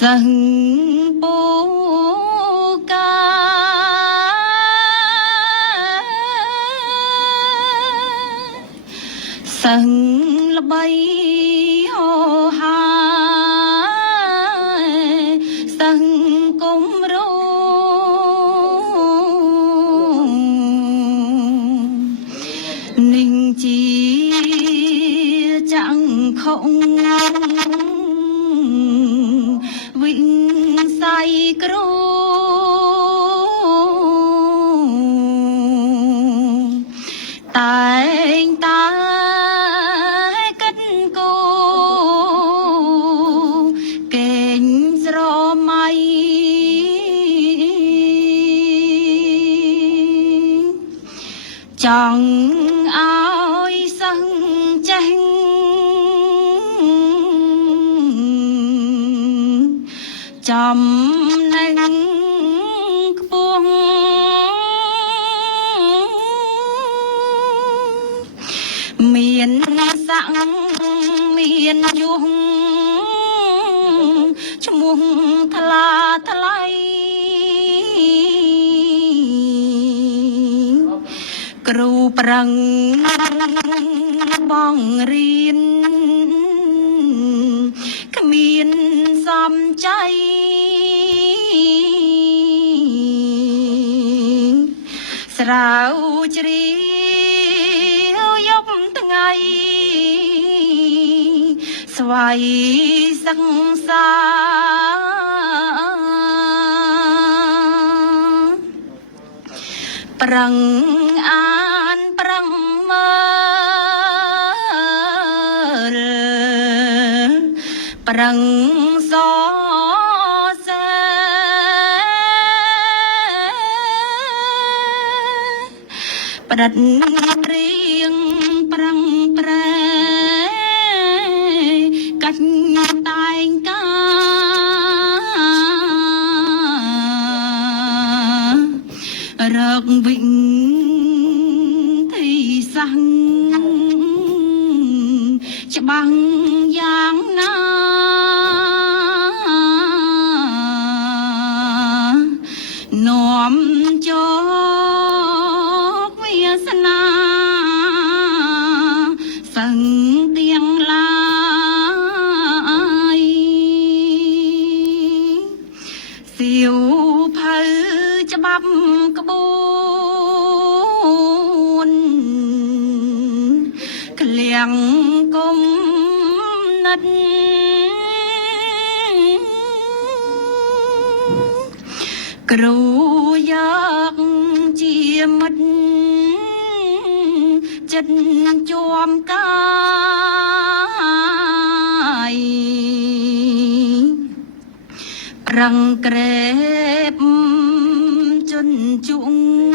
sân bố ca sân là bay hô ha sân cũng ru ninh chi chẳng không vĩnh say cru tại ta cất cô kênh gió mây chẳng ai sân tranh chầm nâng buông miền sẵn miền dung chung thla thlai cừu prang bong riêng miền xóm cháy sào chri dốc ngày xoay răng xa prang an prang mơ prang gió đặt riêng prang pre cách tai ca rợc vịnh thì sang cho bằng giang na nóm cho sân tiếng lai siêu phơi cho bắp cái buồn cái liang công nứt cừu giặc chia mất chân chôm cay răng krep chân chung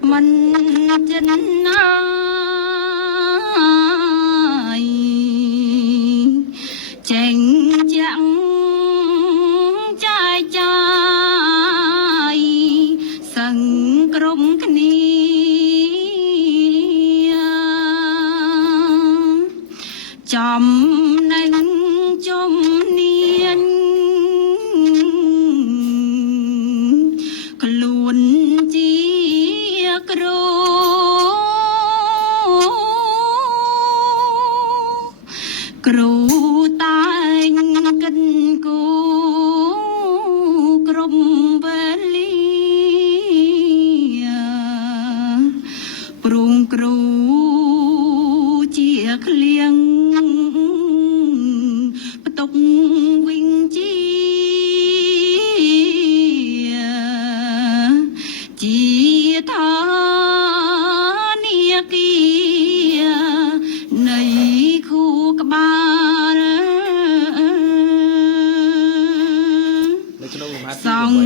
mình chân ai chèn chẳng trai trai sân krong kni chom nâng chom niên luôn chia cừu cừu tai cân cú crom về lia prung cừu chia liêng tộc vinh chi tha nia kia này khu các ba song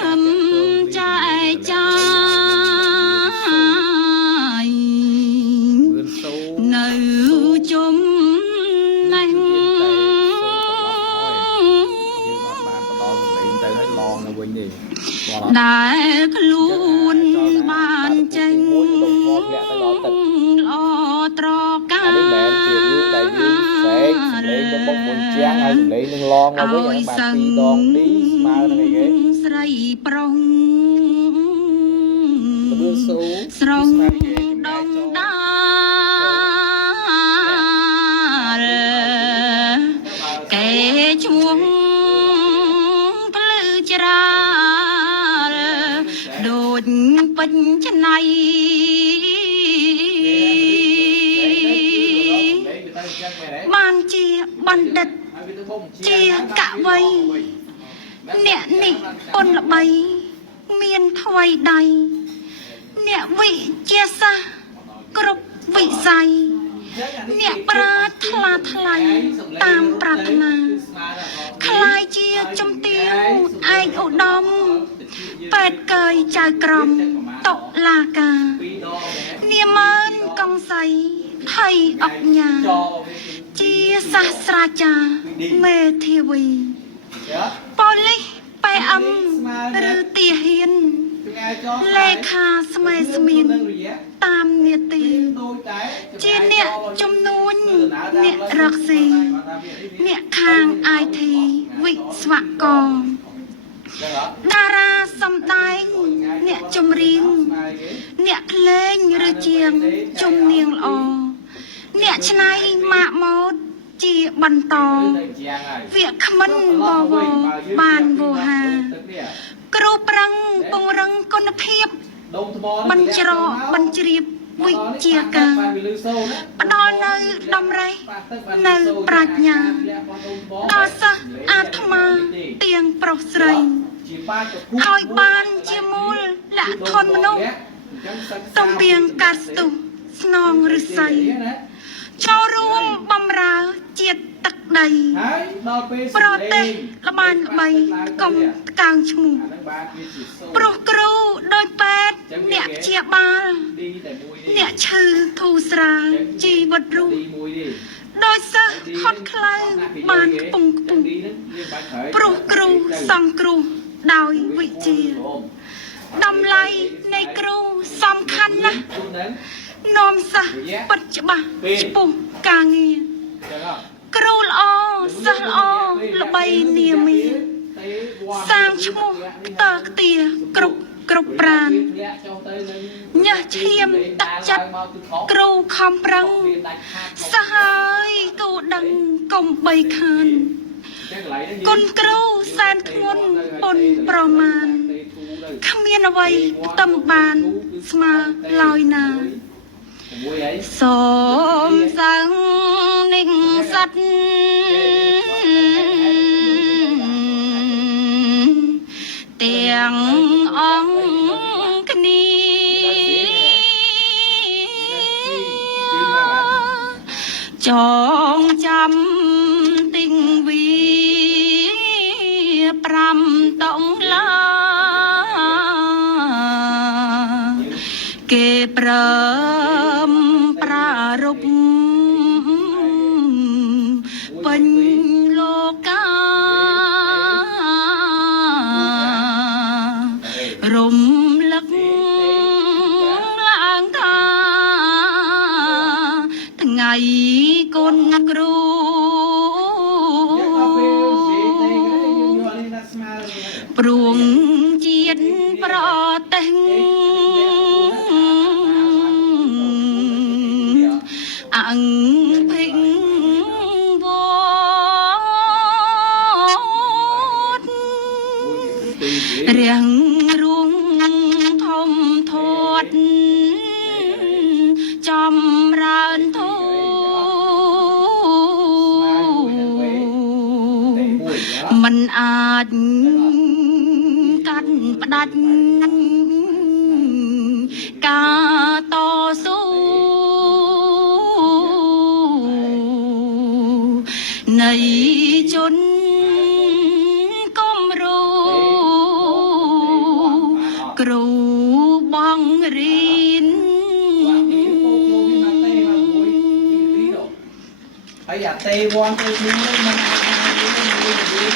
khâm trai trai nữ chung đại luôn ban tranh lo trò cá លេងទៅបុកមួយជាងហើយលេងនឹងឡងមកវិញអាបាន2ដងទីស្មើនឹងអីគេស្រីប្រុសលឿនស៊ូស្រងដងដាលកែឈ្មោះភ្លឺច្រាលដូចពេញច្នៃបានជាបណ្ឌិតជាកវីអ្នកនេះពុនល្បីមានថ្វីដៃអ្នកវិជាសាស្ត្រគ្រប់វិស័យអ្នកប្រាថ្លាថ្លៃតាមប្រាថ្នាคล้ายជាជំទាវឯកឧត្តមពេទ្យកើយចៅក្រមតុលាការនាម៉ឺនកងសីថៃអុកញ៉ាជាសាស្ត្រាចារ្យមេធាវីប៉ូលីស PM ឬទាហានលេខាស្មេស្មៀនតាមនេតិជាអ្នកជំនួញអ្នករកស៊ីអ្នកខាង IT វិស្វករតារាសម្ដែងអ្នកចម្រៀងអ្នកភ្លេងឬជាងជំនាញល្អអ្នកច្នៃម៉ាកម៉ូដជាបន្តវាគ្មិនបវរបានវោហាគ្រូប្រឹងពង្រឹងគុណភាពបញ្ច្រកបញ្ជ្រាបវិជ្ជាការផ្ដល់នៅតម្រេះនៅប្រាជ្ញាដល់សិស្សអាត្មាទៀងប្រុសស្រីហើយបានជាមូលលក្ខខណ្ឌមនុស្សទំពាងកាត់ស្ទុះស្នងឫស្សីចូលរួមបម្រើជាតិទឹកដីប្រទេសល្បាញល្បីកុំកាងឈ្មោះព្រោះគ្រូដោយពេទ្យអ្នកព្យាបាលអ្នកឈឺធូរស្រាលជីវិតរស់ដោយសិស្សខត់ខ្លៅបានខ្ពង់ខ្ពស់ព្រោះគ្រូសង្គ្រោះដោយវិជ្ជាតម្លៃនៃគ្រូសំខាន់ណាស់នាំសិស្សពិតច្បាស់ឆ្ពោះការងារគ្រូល្អសិស្សល្អល្បីនាមាសាងឈ្មោះតើខ្ទាគ្រប់ប្រានញើសឈាមទឹកចិត្តគ្រូខំប្រឹងសិស្សហើយគូដឹងកុំបីខានគុណគ្រូសែនធ្ងន់ពុនប្រមាណគ្មានអ្វីផ្ទឹមបានស្មើឡើយណាសូមសឹងនឹងសត្វទាំងអង្គគ្នាចងចាំទិញវា5តង់ឡាគេប្រើប្រារព្ធពេញលោការំលឹកឡើងថាថ្ងៃគុណគ្រូព្រួងជាតិប្រទេសអង្គភិងវត្តរាំងរួងធំធាត់ចំរើនធូមិនអាចកាត់ផ្ដាច់ការតស៊ូនៃជនគំរូគ្រូបង្រៀនហើយអាតេវ៉ាន់ទៅនេះមិនអាច